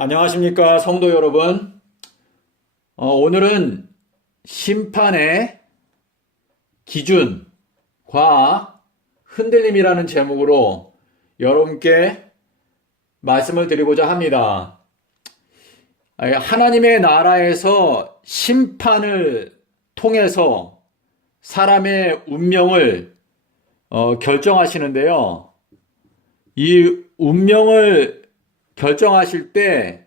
안녕하십니까, 성도 여러분. 오늘은 심판의 기준과 흔들림이라는 제목으로 여러분께 말씀을 드리고자 합니다. 하나님의 나라에서 심판을 통해서 사람의 운명을 결정하시는데요. 이 운명을 결정하실 때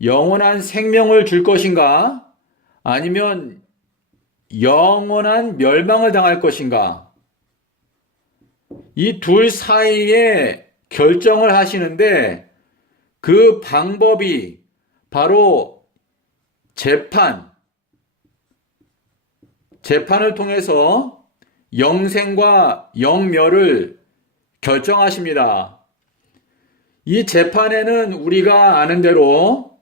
영원한 생명을 줄 것인가? 아니면 영원한 멸망을 당할 것인가? 이 둘 사이에 결정을 하시는데 그 방법이 바로 재판을 통해서 영생과 영멸을 결정하십니다. 이 재판에는 우리가 아는 대로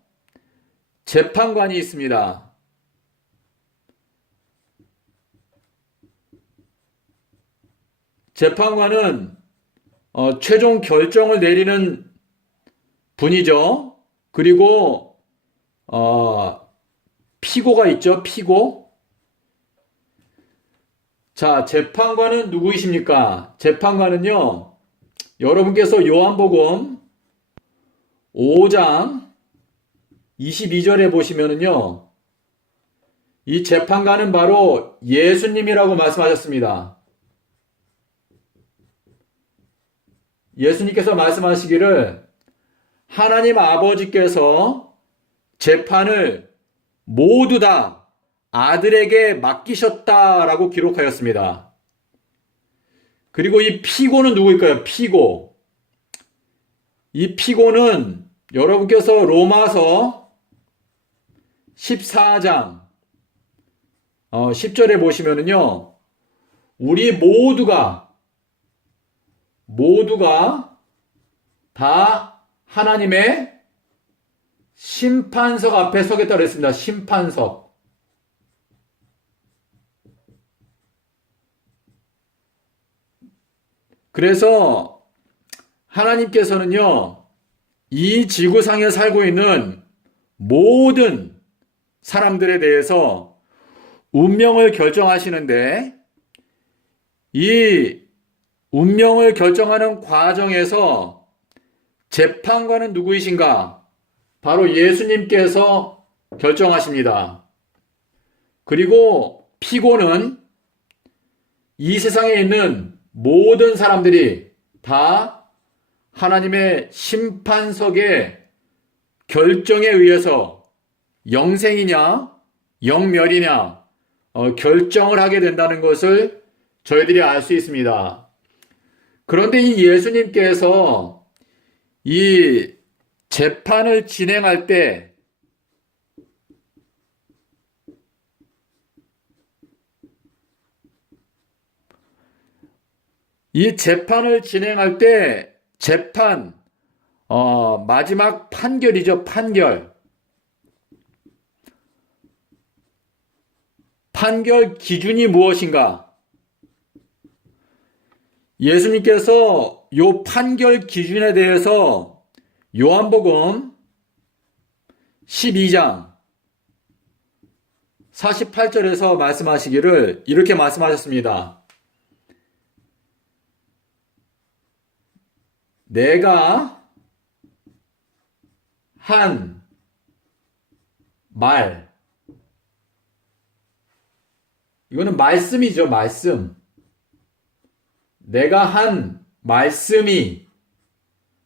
재판관이 있습니다. 재판관은 최종 결정을 내리는 분이죠. 그리고 피고가 있죠. 피고. 자, 재판관은 누구이십니까? 재판관은요, 여러분께서 요한복음 5장 22절에 보시면은요, 이 재판관은 바로 예수님이라고 말씀하셨습니다. 예수님께서 말씀하시기를 하나님 아버지께서 재판을 모두 다 아들에게 맡기셨다라고 기록하였습니다. 그리고 이 피고는 누구일까요? 피고. 이 피고는 여러분께서 로마서 14장 10절에 보시면은요, 우리 모두가 다 하나님의 심판석 앞에 서겠다고 그랬습니다. 심판석. 그래서 하나님께서는요, 이 지구상에 살고 있는 모든 사람들에 대해서 운명을 결정하시는데, 이 운명을 결정하는 과정에서 재판관은 누구이신가? 바로 예수님께서 결정하십니다. 그리고 피고는 이 세상에 있는 모든 사람들이 다 하나님의 심판석의 결정에 의해서 영생이냐 영멸이냐 결정을 하게 된다는 것을 저희들이 알 수 있습니다. 그런데 이 예수님께서 이 재판을 진행할 때 재판 마지막 판결이죠. 판결 기준이 무엇인가? 예수님께서 요 판결 기준에 대해서 요한복음 12장 48절에서 말씀하시기를 이렇게 말씀하셨습니다. 내가 한 말, 이거는 말씀이죠, 말씀. 내가 한 말씀이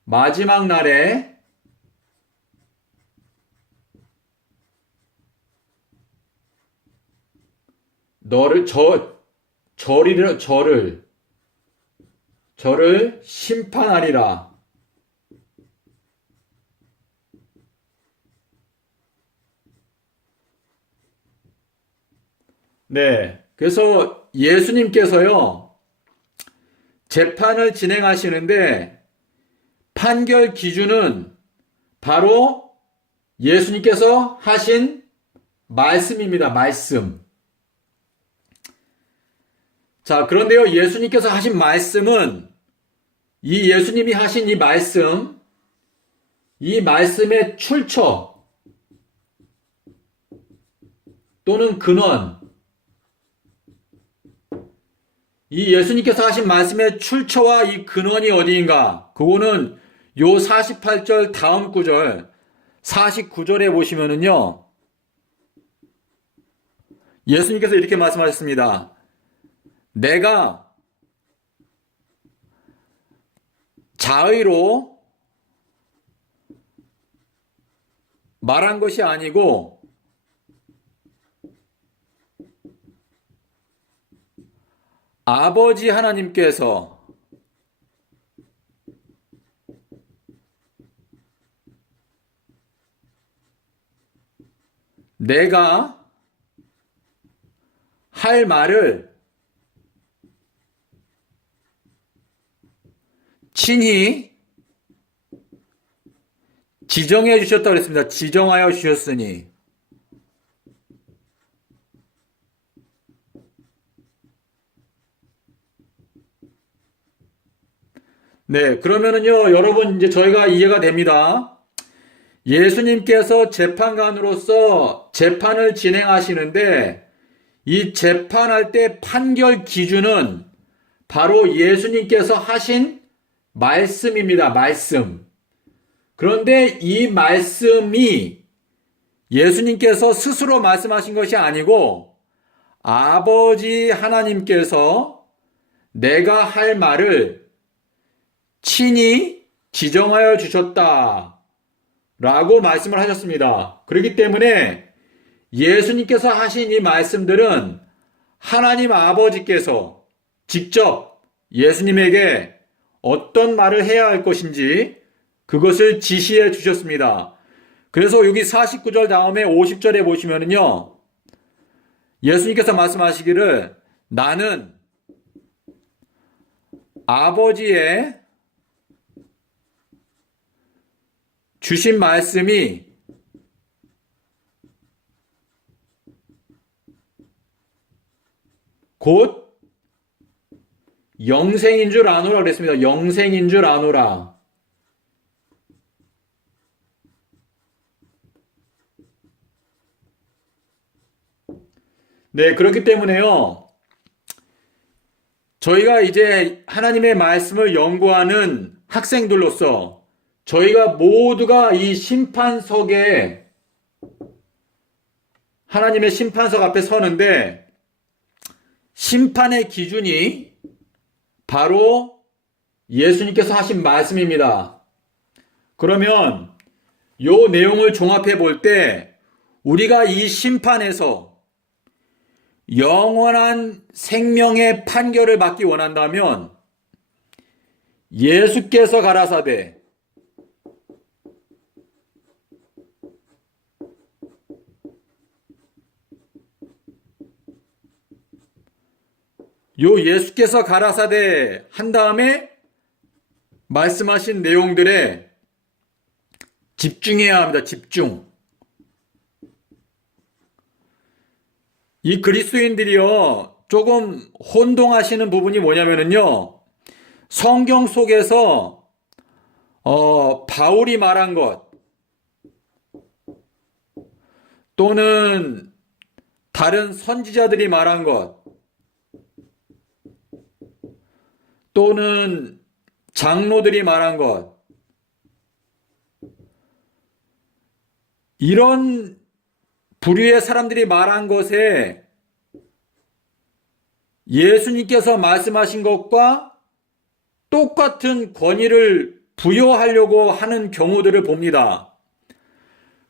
마지막 날에 저를 심판하리라. 네. 그래서 예수님께서요, 재판을 진행하시는데 판결 기준은 바로 예수님께서 하신 말씀입니다. 말씀. 자, 그런데요, 예수님께서 하신 말씀은 이 예수님이 하신 이 말씀의 출처 또는 근원, 이 예수님께서 하신 말씀의 출처와 이 근원이 어디인가? 그거는 요 48절 다음 구절, 49절에 보시면은요, 예수님께서 이렇게 말씀하셨습니다. 내가 자의로 말한 것이 아니고 아버지 하나님께서 내가 할 말을 친히 지정해 주셨다고 그랬습니다. 지정하여 주셨으니. 네, 그러면은요, 여러분, 이제 저희가 이해가 됩니다. 예수님께서 재판관으로서 재판을 진행하시는데, 이 재판할 때 판결 기준은 바로 예수님께서 하신 말씀입니다. 말씀. 그런데 이 말씀이 예수님께서 스스로 말씀하신 것이 아니고 아버지 하나님께서 내가 할 말을 친히 지정하여 주셨다 라고 말씀을 하셨습니다. 그렇기 때문에 예수님께서 하신 이 말씀들은 하나님 아버지께서 직접 예수님에게 어떤 말을 해야 할 것인지 그것을 지시해 주셨습니다. 그래서 여기 49절 다음에 50절에 보시면은요, 예수님께서 말씀하시기를 나는 아버지의 주신 말씀이 곧 영생인 줄 아노라 그랬습니다. 영생인 줄 아노라. 네, 그렇기 때문에요. 저희가 이제 하나님의 말씀을 연구하는 학생들로서 저희가 모두가 이 심판석에 하나님의 심판석 앞에 서는데 심판의 기준이 바로 예수님께서 하신 말씀입니다. 그러면 이 내용을 종합해 볼 때 우리가 이 심판에서 영원한 생명의 판결을 받기 원한다면 예수께서 가라사대 예수께서 가라사대 한 다음에 말씀하신 내용들에 집중해야 합니다. 집중. 이 그리스도인들이요, 조금 혼동하시는 부분이 뭐냐면요, 성경 속에서 바울이 말한 것 또는 다른 선지자들이 말한 것 또는 장로들이 말한 것, 이런 부류의 사람들이 말한 것에 예수님께서 말씀하신 것과 똑같은 권위를 부여하려고 하는 경우들을 봅니다.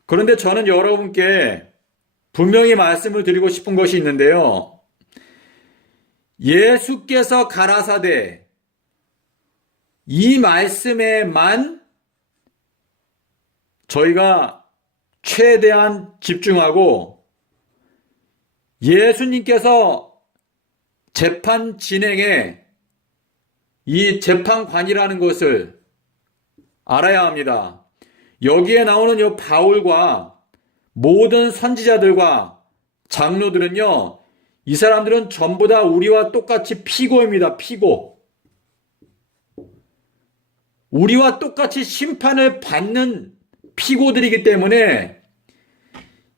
그런데 저는 여러분께 분명히 말씀을 드리고 싶은 것이 있는데요. 예수께서 가라사대 이 말씀에만 저희가 최대한 집중하고 예수님께서 재판 진행에 이 재판관이라는 것을 알아야 합니다. 여기에 나오는 이 바울과 모든 선지자들과 장로들은요, 이 사람들은 전부 다 우리와 똑같이 피고입니다. 피고. 우리와 똑같이 심판을 받는 피고들이기 때문에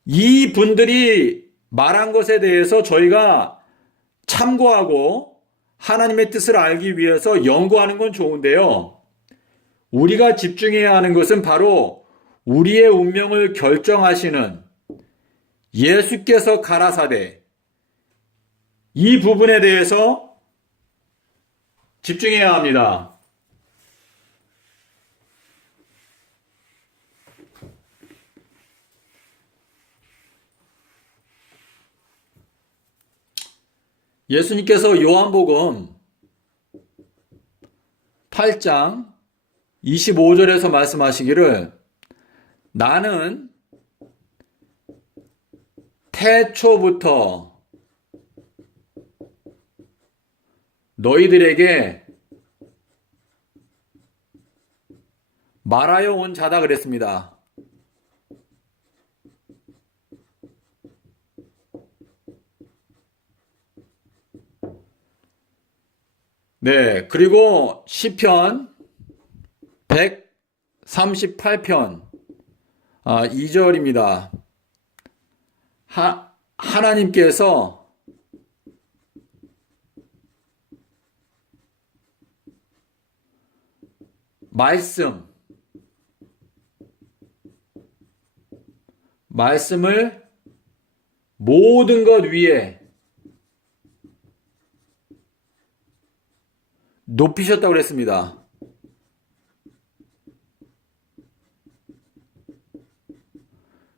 이 분들이 말한 것에 대해서 저희가 참고하고 하나님의 뜻을 알기 위해서 연구하는 건 좋은데요. 우리가 집중해야 하는 것은 바로 우리의 운명을 결정하시는 예수께서 가라사대, 이 부분에 대해서 집중해야 합니다. 예수님께서 요한복음 8장 25절에서 말씀하시기를 나는 태초부터 너희들에게 말하여 온 자다 그랬습니다. 네, 그리고 시편 138편 2절입니다. 하나님께서 말씀을 모든 것 위에 높이셨다고 그랬습니다.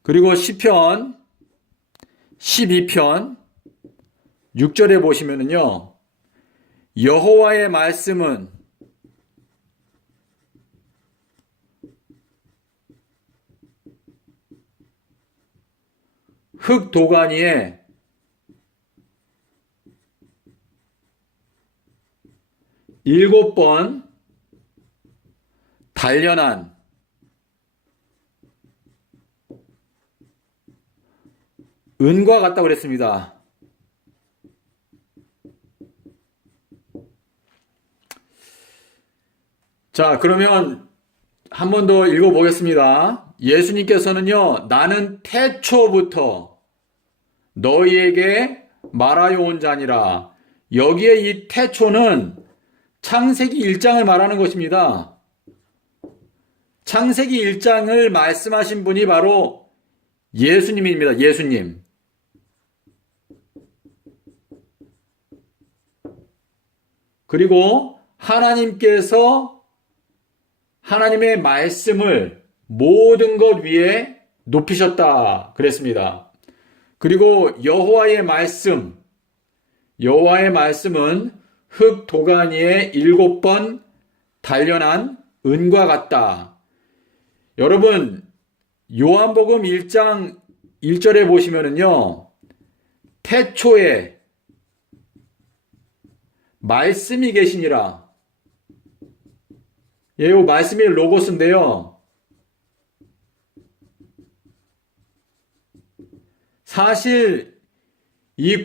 그리고 시편 12편 6절에 보시면은요, 여호와의 말씀은 흙 도가니에 일곱 번 단련한 은과 같다고 그랬습니다. 자, 그러면 한 번 더 읽어보겠습니다. 예수님께서는요, 나는 태초부터 너희에게 말하여 온 자니라. 여기에 이 태초는 창세기 1장을 말하는 것입니다. 창세기 1장을 말씀하신 분이 바로 예수님입니다. 예수님. 그리고 하나님께서 하나님의 말씀을 모든 것 위에 높이셨다 그랬습니다. 그리고 여호와의 말씀은 흙 도가니에 일곱 번 단련한 은과 같다. 여러분, 요한복음 1장 1절에 보시면은요, 태초에 말씀이 계시니라. 이 말씀이 로고스인데요. 사실 이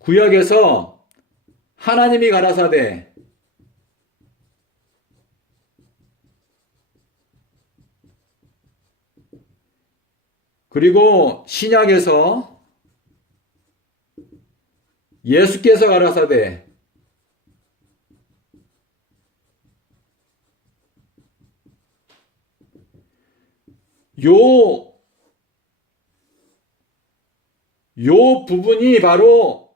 구약에서 하나님이 가라사대 그리고 신약에서 예수께서 가라사대 요 부분이 바로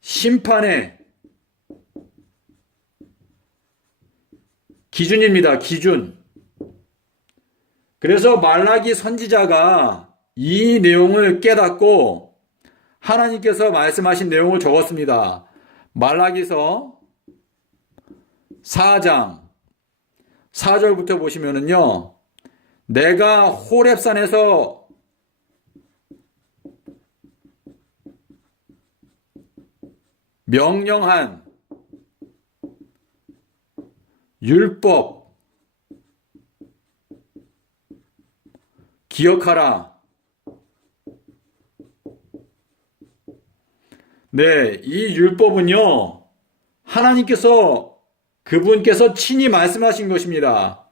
심판의 기준입니다. 기준. 그래서 말라기 선지자가 이 내용을 깨닫고 하나님께서 말씀하신 내용을 적었습니다. 말라기서 4장 4절부터 보시면은요, 내가 호렙산에서 명령한 율법 기억하라. 네, 이 율법은요, 하나님께서 그분께서 친히 말씀하신 것입니다.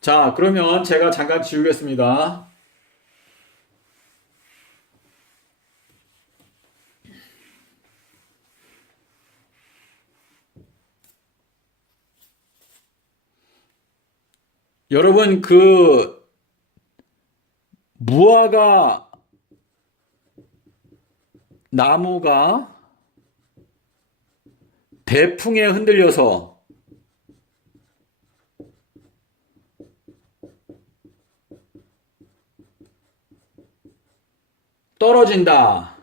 자, 그러면 제가 잠깐 지우겠습니다. 여러분, 무화과 나무가 대풍에 흔들려서 떨어진다.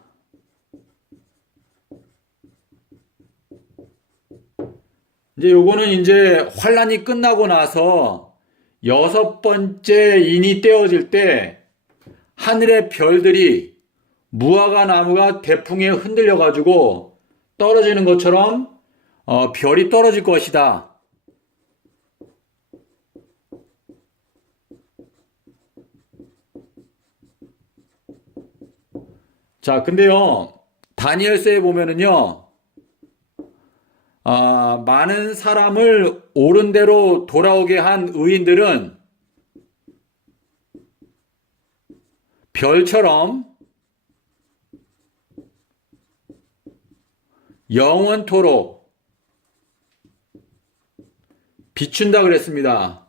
이제 요거는 이제 환란이 끝나고 나서 6번째 인이 떼어질 때 하늘의 별들이 무화과 나무가 대풍에 흔들려 가지고 떨어지는 것처럼 별이 떨어질 것이다. 자, 근데요, 다니엘서에 보면은요, 많은 사람을 옳은 대로 돌아오게 한 의인들은 별처럼 영원토록 비춘다 그랬습니다.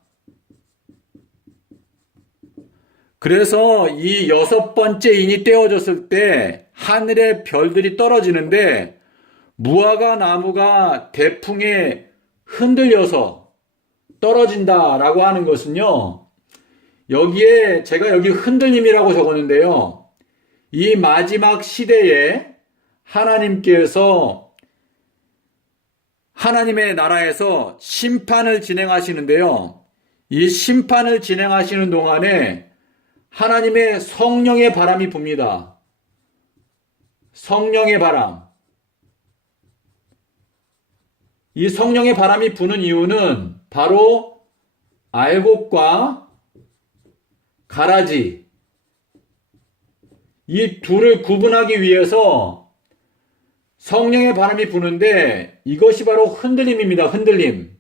그래서 이 6번째 인이 떼어졌을 때 하늘의 별들이 떨어지는데 무화과 나무가 대풍에 흔들려서 떨어진다라고 하는 것은요, 여기에 제가 여기 흔들림이라고 적었는데요. 이 마지막 시대에 하나님께서 하나님의 나라에서 심판을 진행하시는데요. 이 심판을 진행하시는 동안에 하나님의 성령의 바람이 붑니다. 성령의 바람. 이 성령의 바람이 부는 이유는 바로 알곡과 가라지, 이 둘을 구분하기 위해서 성령의 바람이 부는데 이것이 바로 흔들림입니다. 흔들림.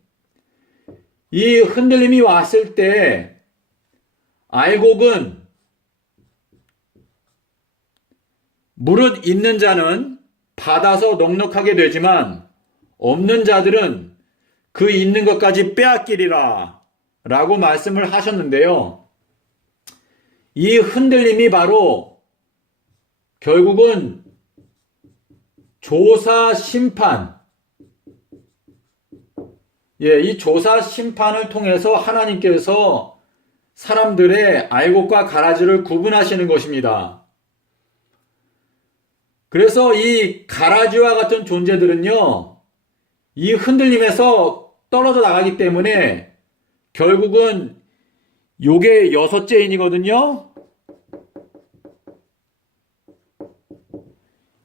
이 흔들림이 왔을 때 알곡은 무릇 있는 자는 받아서 넉넉하게 되지만 없는 자들은 그 있는 것까지 빼앗기리라 라고 말씀을 하셨는데요. 이 흔들림이 바로 결국은 조사 심판, 이 조사 심판을 통해서 하나님께서 사람들의 알곡과 가라지를 구분하시는 것입니다. 그래서 이 가라지와 같은 존재들은요, 이 흔들림에서 떨어져 나가기 때문에 결국은 요게 6째 인이거든요.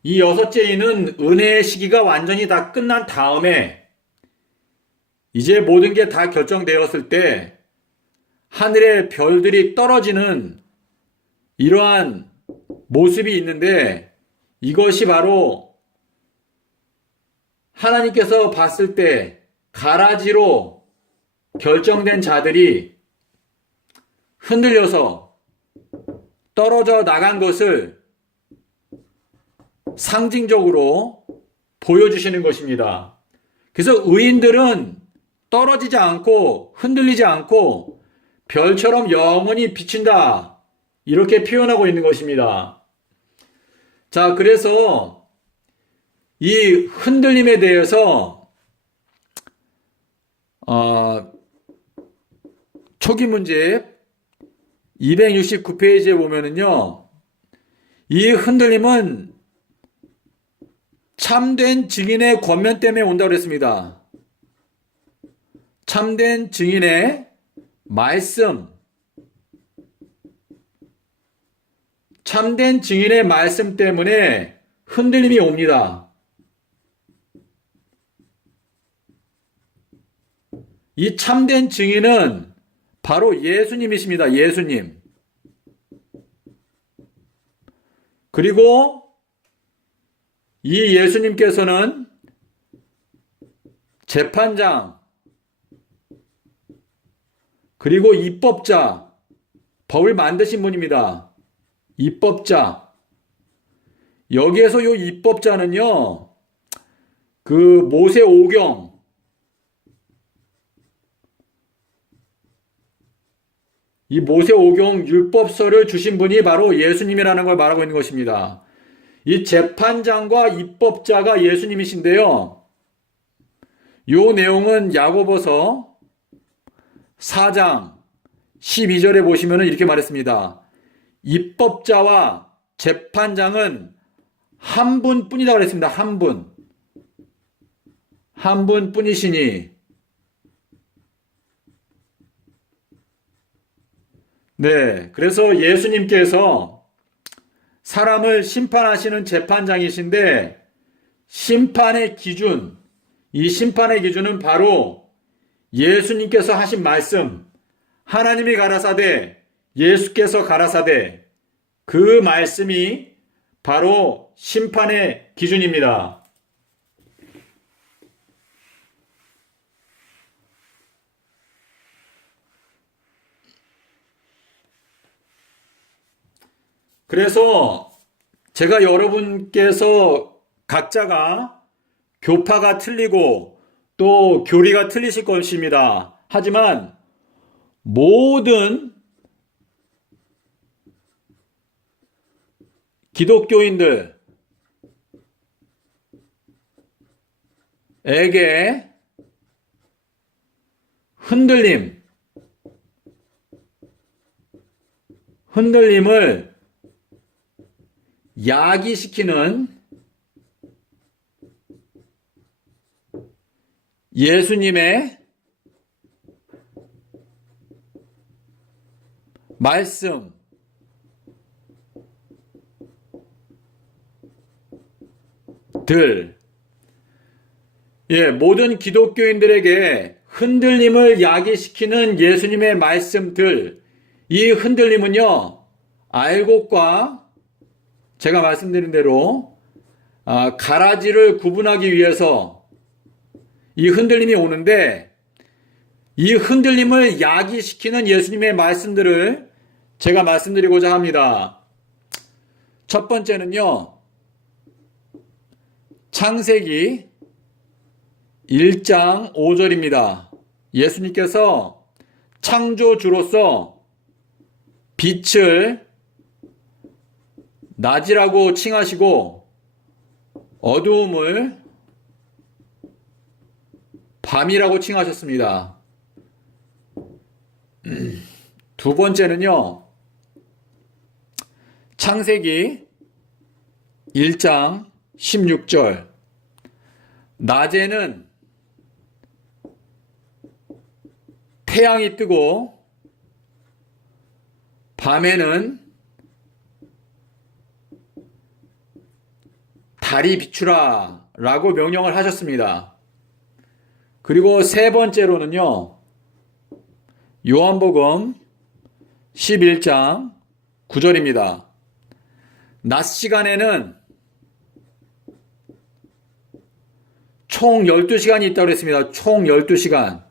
이 6째 인은 은혜의 시기가 완전히 다 끝난 다음에 이제 모든 게 다 결정되었을 때 하늘의 별들이 떨어지는 이러한 모습이 있는데 이것이 바로 하나님께서 봤을 때 가라지로 결정된 자들이 흔들려서 떨어져 나간 것을 상징적으로 보여주시는 것입니다. 그래서 의인들은 떨어지지 않고 흔들리지 않고 별처럼 영원히 비친다. 이렇게 표현하고 있는 것입니다. 자, 그래서 이 흔들림에 대해서 초기 문제 269페이지에 보면은요, 이 흔들림은 참된 증인의 권면 때문에 온다고 그랬습니다. 참된 증인의 말씀, 참된 증인의 말씀 때문에 흔들림이 옵니다. 이 참된 증인은 바로 예수님이십니다. 예수님. 그리고 이 예수님께서는 재판장, 그리고 입법자, 법을 만드신 분입니다. 입법자. 여기에서 요 입법자는요, 그 모세 오경, 이 모세 오경 율법서를 주신 분이 바로 예수님이라는 걸 말하고 있는 것입니다. 이 재판장과 입법자가 예수님이신데요. 요 내용은 야고보서 4장 12절에 보시면 이렇게 말했습니다. 입법자와 재판장은 한 분뿐이라고 그랬습니다. 한 분. 한 분뿐이시니. 네. 그래서 예수님께서 사람을 심판하시는 재판장이신데 심판의 기준, 이 심판의 기준은 바로 예수님께서 하신 말씀, 하나님이 가라사대, 예수께서 가라사대, 그 말씀이 바로 심판의 기준입니다. 그래서 제가 여러분께서 각자가 교파가 틀리고 또 교리가 틀리실 것입니다. 하지만 모든 기독교인들에게 흔들림을 야기시키는 예수님의 말씀, 모든 기독교인들에게 흔들림을 야기시키는 예수님의 말씀들, 이 흔들림은요, 알곡과 제가 말씀드린 대로 가라지를 구분하기 위해서 이 흔들림이 오는데, 이 흔들림을 야기시키는 예수님의 말씀들을 제가 말씀드리고자 합니다. 첫 번째는요, 창세기 1장 5절입니다. 예수님께서 창조주로서 빛을 낮이라고 칭하시고 어두움을 밤이라고 칭하셨습니다. 두 번째는요, 창세기 1장 16절. 낮에는 태양이 뜨고 밤에는 달이 비추라 라고 명령을 하셨습니다. 그리고 세 번째로는요, 요한복음 11장 9절입니다. 낮 시간에는 총 12시간이 있다고 했습니다. 총 12시간.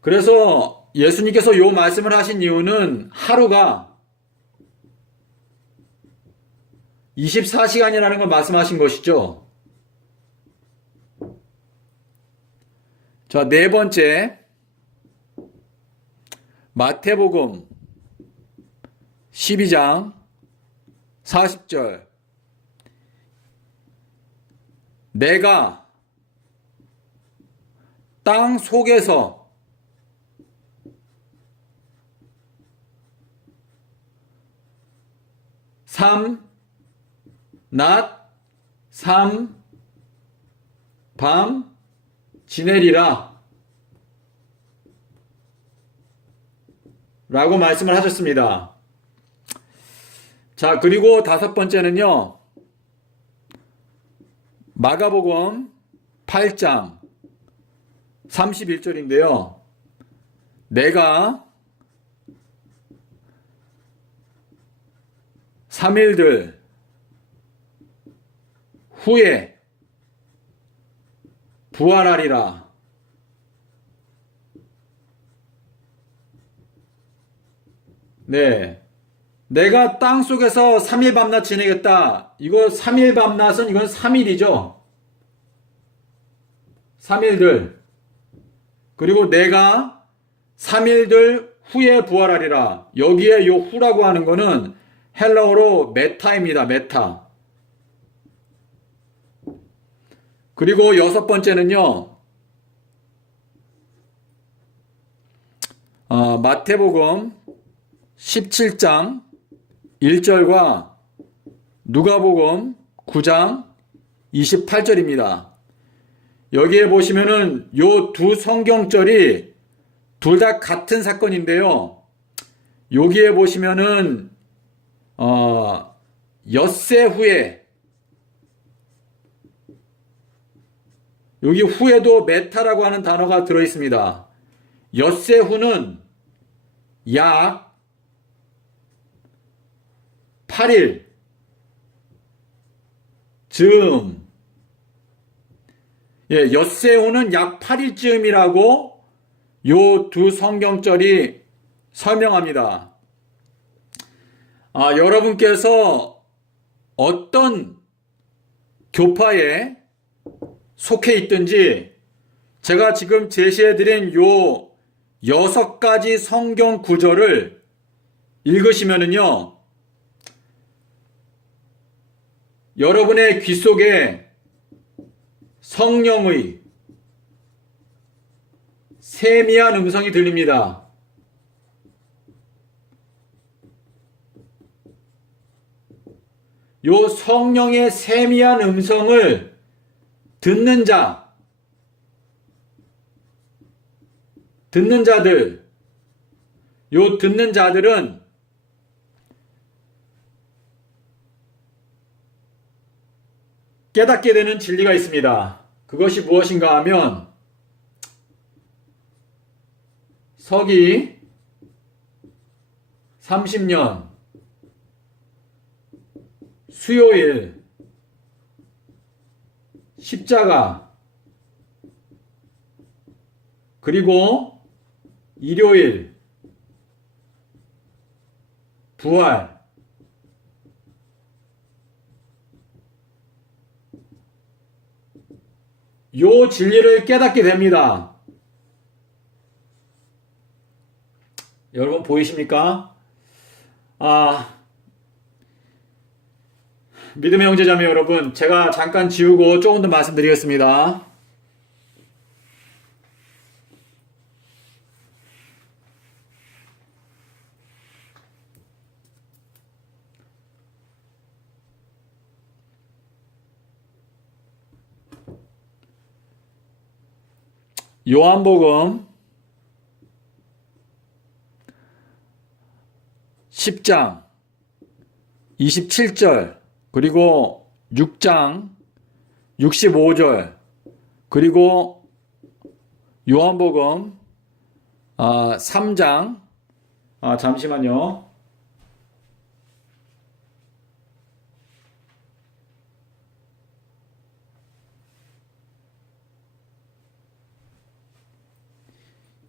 그래서 예수님께서 이 말씀을 하신 이유는 하루가 24시간이라는 걸 말씀하신 것이죠. 자, 네 번째, 마태복음 12장 40절. 내가 땅 속에서 낮, 밤 지내리라 라고 말씀을 하셨습니다. 자, 그리고 다섯 번째는요, 마가복음 8장 31절인데요. 내가 3일들 후에 부활하리라. 네. 내가 땅 속에서 3일 밤낮 지내겠다. 이거 3일 밤낮은 이건 3일이죠. 3일들. 그리고 내가 3일들 후에 부활하리라. 여기에 요 후라고 하는 거는 헬라어로 메타입니다. 메타. 그리고 여섯 번째는요. 마태복음 17장 1절과 누가복음 9장 28절입니다. 여기에 보시면은 요 두 성경절이 둘 다 같은 사건인데요. 여기에 보시면은 엿새 후에, 여기 후에도 메타라고 하는 단어가 들어 있습니다. 엿새 후는 약 8일 즈음. 예, 엿새 후는 약 8일쯤이라고 요 두 성경절이 설명합니다. 여러분께서 어떤 교파에 속해 있든지 제가 지금 제시해드린 요 6가지 성경 구절을 읽으시면은요, 여러분의 귀 속에 성령의 세미한 음성이 들립니다. 요 성령의 세미한 음성을 듣는 자들, 요 듣는 자들은 깨닫게 되는 진리가 있습니다. 그것이 무엇인가 하면 서기 30년 수요일 십자가, 그리고 일요일 부활, 요 진리를 깨닫게 됩니다. 여러분 보이십니까? 믿음의 형제자매 여러분, 제가 잠깐 지우고 조금 더 말씀드리겠습니다. 요한복음 10장 27절, 그리고 6장 65절, 그리고 요한복음 3장, 잠시만요.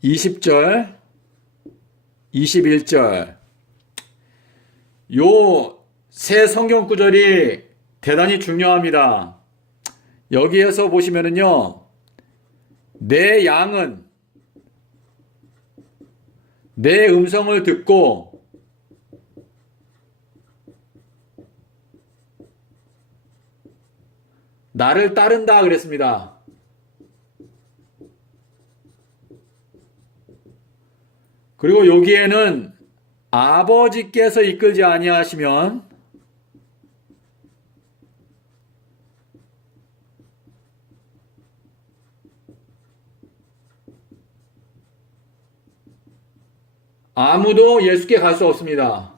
(20절) 21절, 요 세 성경 구절이 대단히 중요합니다. 여기에서 보시면은요, 내 양은 내 음성을 듣고 나를 따른다 그랬습니다. 그리고 여기에는 아버지께서 이끌지 아니하시면 아무도 예수께 갈 수 없습니다.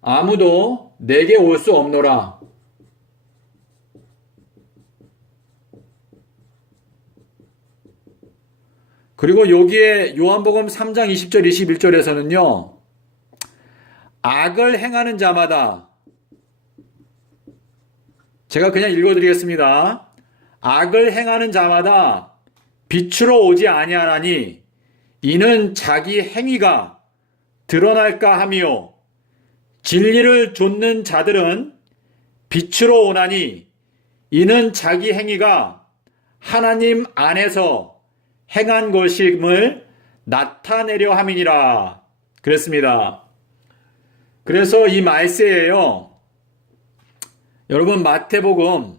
아무도 내게 올 수 없노라. 그리고 여기에 요한복음 3장 20절 21절에서는요. 악을 행하는 자마다 제가 그냥 읽어드리겠습니다. 악을 행하는 자마다 빛으로 오지 아니하나니 이는 자기 행위가 드러날까 하며 진리를 좇는 자들은 빛으로 오나니 이는 자기 행위가 하나님 안에서 행한 것임을 나타내려 함이니라. 그랬습니다. 그래서 이 말세에요. 여러분 마태복음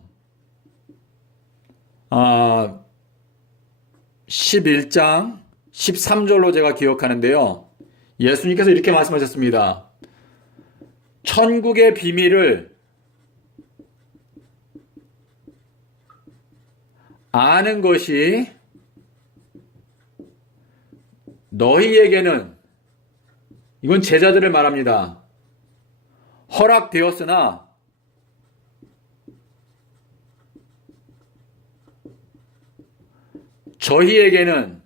11장 13절로 제가 기억하는데요. 예수님께서 이렇게 말씀하셨습니다. 천국의 비밀을 아는 것이 너희에게는, 이건 제자들을 말합니다, 허락되었으나 저희에게는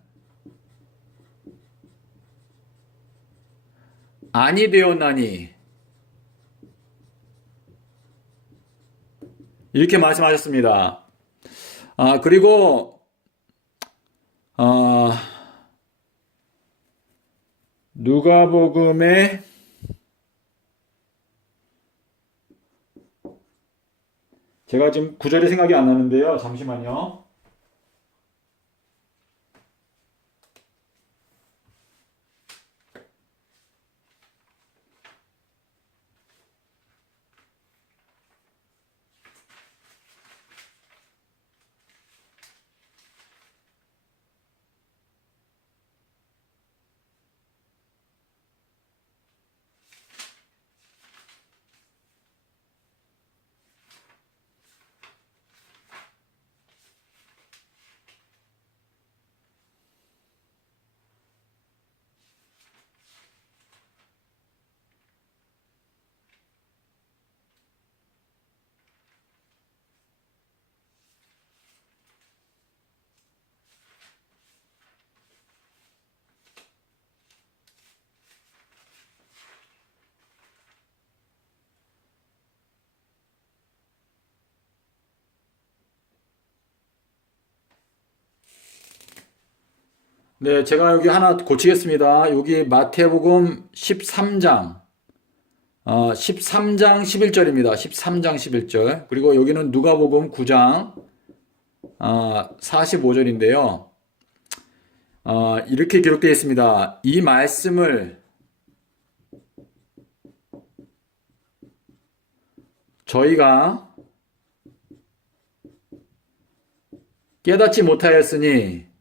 아니 되었나니, 이렇게 말씀하셨습니다. 그리고 누가복음에 제가 지금 구절이 생각이 안 나는데요. 잠시만요. 네, 제가 여기 하나 고치겠습니다. 여기 마태복음 13장 11절입니다. 13장 11절. 그리고 여기는 누가복음 9장 45절인데요. 이렇게 기록되어 있습니다. 이 말씀을 저희가 깨닫지 못하였으니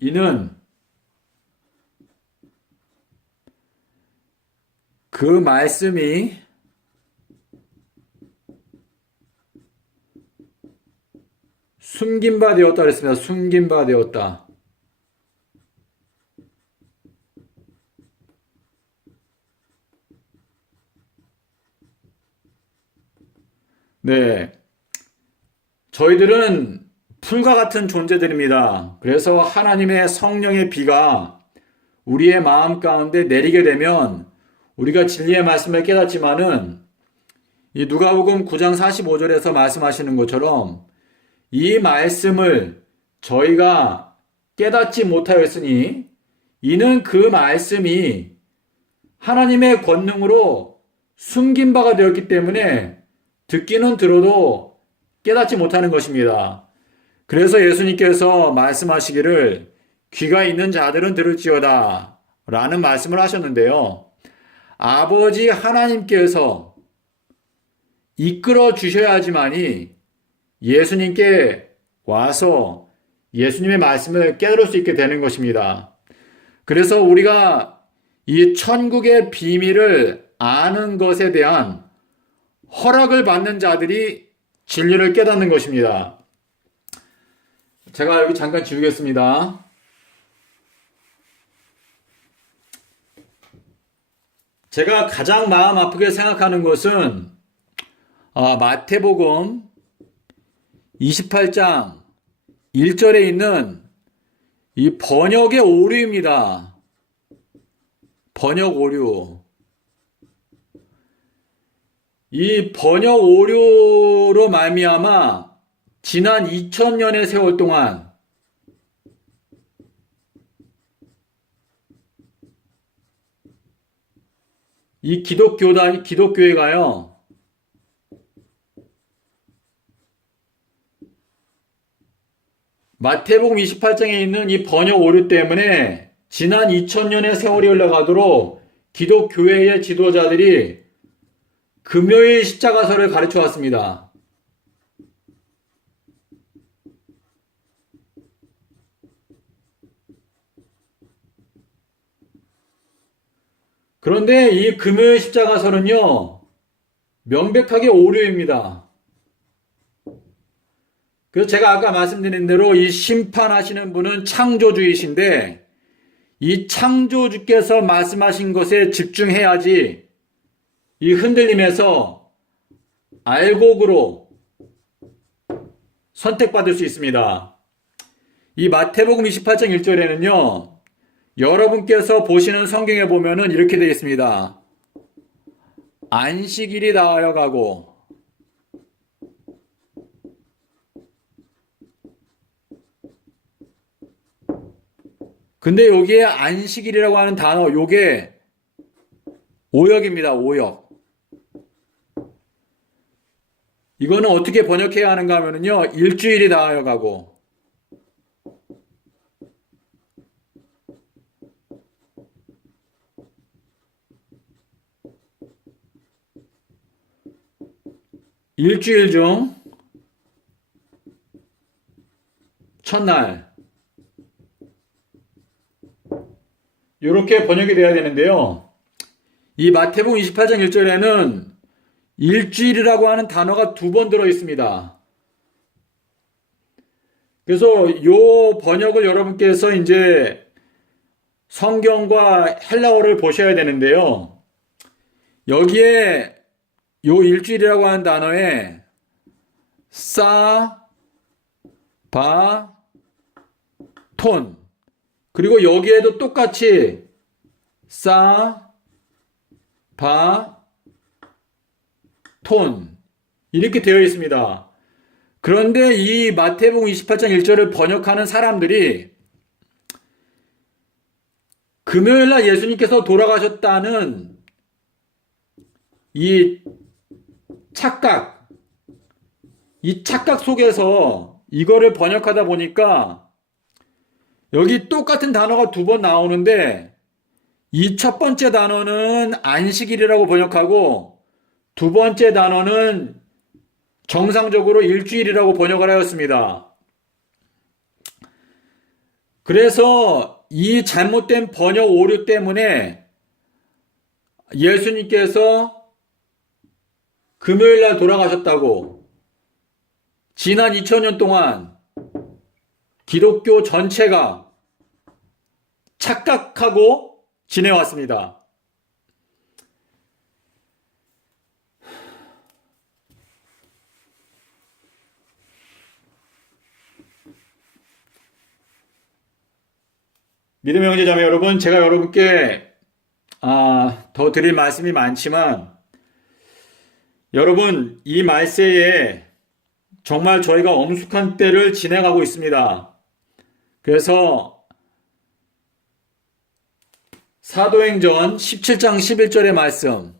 이는 그 말씀이 숨긴 바 되었다 그랬습니다. 숨긴 바 되었다. 네. 저희들은 풀과 같은 존재들입니다. 그래서 하나님의 성령의 비가 우리의 마음 가운데 내리게 되면 우리가 진리의 말씀을 깨닫지만은 이 누가복음 9장 45절에서 말씀하시는 것처럼 이 말씀을 저희가 깨닫지 못하였으니 이는 그 말씀이 하나님의 권능으로 숨긴 바가 되었기 때문에 듣기는 들어도 깨닫지 못하는 것입니다. 그래서 예수님께서 말씀하시기를 귀가 있는 자들은 들을지어다 라는 말씀을 하셨는데요. 아버지 하나님께서 이끌어 주셔야지만이 예수님께 와서 예수님의 말씀을 깨달을 수 있게 되는 것입니다. 그래서 우리가 이 천국의 비밀을 아는 것에 대한 허락을 받는 자들이 진리를 깨닫는 것입니다. 제가 여기 잠깐 지우겠습니다. 제가 가장 마음 아프게 생각하는 것은 마태복음 28장 1절에 있는 이 번역의 오류입니다. 번역 오류. 이 번역 오류로 말미암아 지난 2000년의 세월 동안 이 기독교회가요, 마태복음 28장에 있는 이 번역 오류 때문에 지난 2000년의 세월이 흘러가도록 기독교회의 지도자들이 금요일 십자가설을 가르쳐 왔습니다. 그런데 이 금요일 십자가설은요, 명백하게 오류입니다. 그래서 제가 아까 말씀드린 대로 이 심판하시는 분은 창조주이신데 이 창조주께서 말씀하신 것에 집중해야지 이 흔들림에서 알곡으로 선택받을 수 있습니다. 이 마태복음 28장 1절에는요, 여러분께서 보시는 성경에 보면은 이렇게 되어 있습니다. 안식일이 닿아여 가고 근데 여기에 안식일이라고 하는 단어 요게 오역입니다. 오역. 이거는 어떻게 번역해야 하는가 하면은요. 일주일이 닿아여 가고 일주일 중 첫날 이렇게 번역이 돼야 되는데요. 이 마태복음 28장 1절에는 일주일이라고 하는 단어가 2번 들어 있습니다. 그래서 요 번역을 여러분께서 이제 성경과 헬라어를 보셔야 되는데요. 여기에 요 일주일이라고 하는 단어에 사, 바, 톤 그리고 여기에도 똑같이 사, 바, 톤 이렇게 되어 있습니다. 그런데 이 마태복음 28장 1절을 번역하는 사람들이 금요일날 예수님께서 돌아가셨다는 이 착각 속에서 이거를 번역하다 보니까 여기 똑같은 단어가 2번 나오는데 이 첫 번째 단어는 안식일이라고 번역하고 두 번째 단어는 정상적으로 일주일이라고 번역을 하였습니다. 그래서 이 잘못된 번역 오류 때문에 예수님께서 금요일날 돌아가셨다고 지난 2000년 동안 기독교 전체가 착각하고 지내왔습니다. 믿음의 형제자매 여러분, 제가 여러분께 더 드릴 말씀이 많지만 여러분 이 말세에 정말 저희가 엄숙한 때를 지나가고 있습니다. 그래서 사도행전 17장 11절의 말씀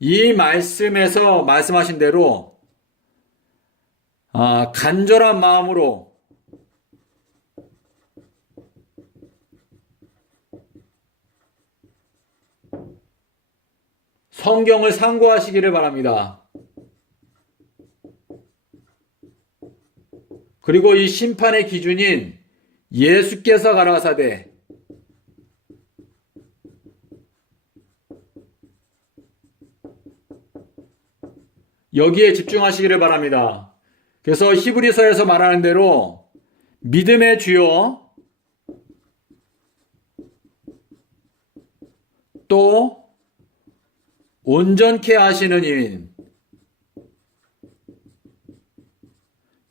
이 말씀에서 말씀하신 대로 간절한 마음으로 성경을 상고하시기를 바랍니다. 그리고 이 심판의 기준인 예수께서 가라사대 여기에 집중하시기를 바랍니다. 그래서 히브리서에서 말하는 대로 믿음의 주요 또 온전케 하시는 이인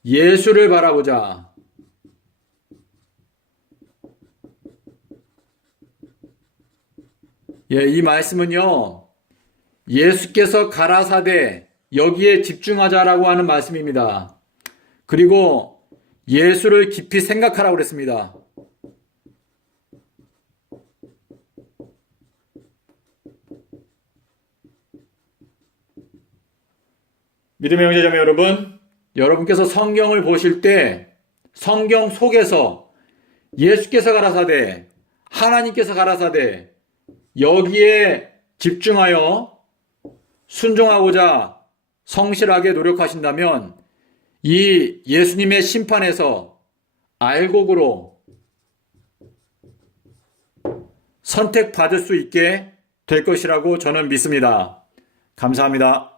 예수를 바라보자. 예, 이 말씀은요, 예수께서 가라사대 여기에 집중하자라고 하는 말씀입니다. 그리고 예수를 깊이 생각하라고 그랬습니다. 믿음의 형제자매 여러분, 여러분께서 성경을 보실 때 성경 속에서 예수께서 가라사대, 하나님께서 가라사대 여기에 집중하여 순종하고자 성실하게 노력하신다면 이 예수님의 심판에서 알곡으로 선택받을 수 있게 될 것이라고 저는 믿습니다. 감사합니다.